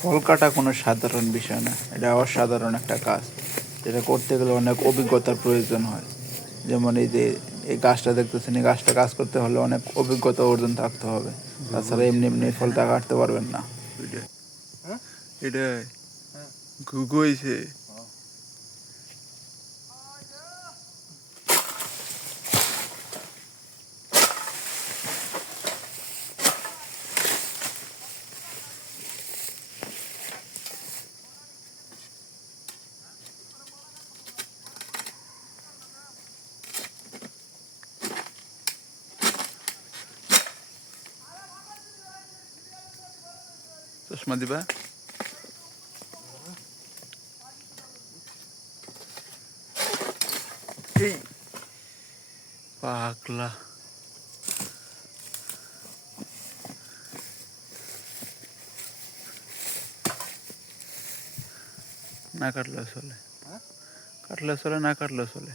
ফল কাটা কোনো সাধারণ বিষয় না, এটা অসাধারণ একটা কাজ, যেটা করতে গেলে অনেক অভিজ্ঞতার প্রয়োজন হয়। যেমন এই যে এই গাছটা দেখতেছেন, এই গাছটা কাজ করতে হলে অনেক অভিজ্ঞতা অর্জন থাকতে হবে, তাছাড়া এমনি এমনি ফলটা কাটতে পারবেন না। এটা ঘুঘু হয়েছে। চশমা দিবা? এই পাগলা, না কাটলে চলে, কাটলে চলে, না কাটলে চলে।